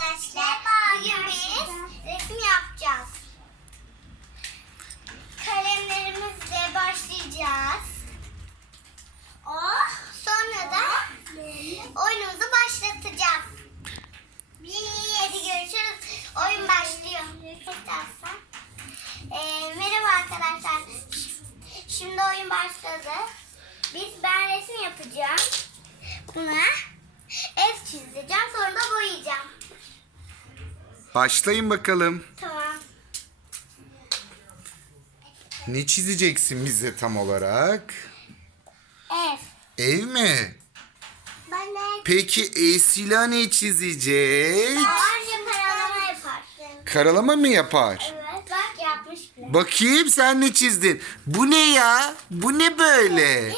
arkadaşlar. Bugün biz resim yapacağız. Kalemlerimizle başlayacağız. Sonra da oyunumuzu başlatacağız. Hadi görüşürüz. Oyun başlıyor. Merhaba arkadaşlar. Şimdi oyun başladı. Ben resim yapacağım. Buna ev çizeceğim. Sonra da boyayacağım. Başlayın bakalım. Tamam. Ne çizeceksin bize tam olarak? Ev. Ev mi? Ben de Peki Esila ne çizecek? ağaçla karalama yapar. Karalama mı yapar? Evet bak yapmış bile. Bakayım sen ne çizdin? Bu ne ya? Bu ne böyle?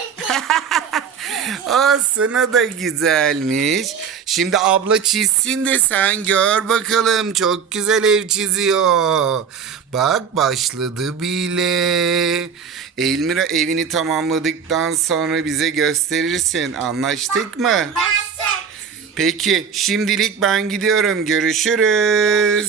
Aa, sana da güzelmiş. Şimdi abla çizsin de sen gör bakalım. Çok güzel ev çiziyor. Bak başladı bile. Elmira evini tamamladıktan sonra bize gösterirsin. Anlaştık mı? Peki şimdilik ben gidiyorum. Görüşürüz.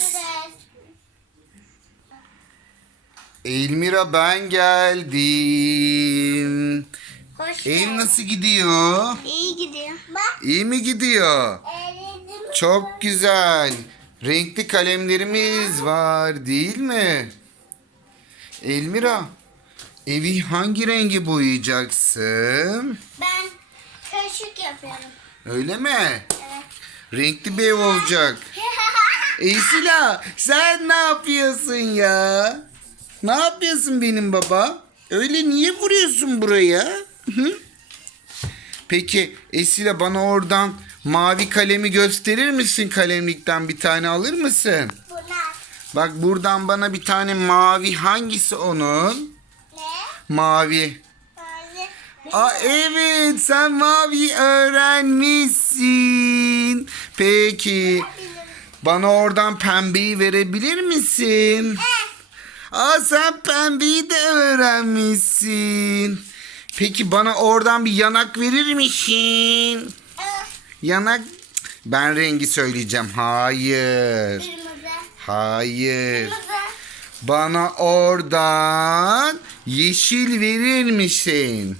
Elmira ben geldim. Hoş Ev geldin. nasıl gidiyor? İyi gidiyor. Bak. İyi mi gidiyor? Çok güzel. Renkli kalemlerimiz var değil mi? Elmira, evi hangi rengi boyayacaksın? Ben karışık yapıyorum. Öyle mi? Evet. Renkli bir ev olacak. Esila, sen ne yapıyorsun ya? Ne yapıyorsun benim baba? Öyle niye vuruyorsun buraya? Hı? Peki Esila bana oradan mavi kalemi gösterir misin? Kalemlikten bir tane alır mısın? Bunlar Bak buradan bana bir tane mavi, hangisi onun? ne? Mavi. Böyle. Aa evet, sen mavi öğrenmişsin. Peki bana oradan pembeyi verebilir misin? Aa sen pembeyi de öğrenmişsin. Peki bana oradan bir yanak verir misin? Yanak. Ben rengi söyleyeceğim. Hayır. Kırmızı. Hayır. Kırmızı. Bana oradan yeşil verir misin?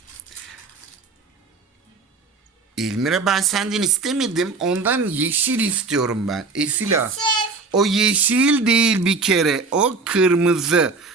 İlmira ben senden istemedim. Ondan yeşil istiyorum ben. Esila. Yeşil. O yeşil değil bir kere. O kırmızı.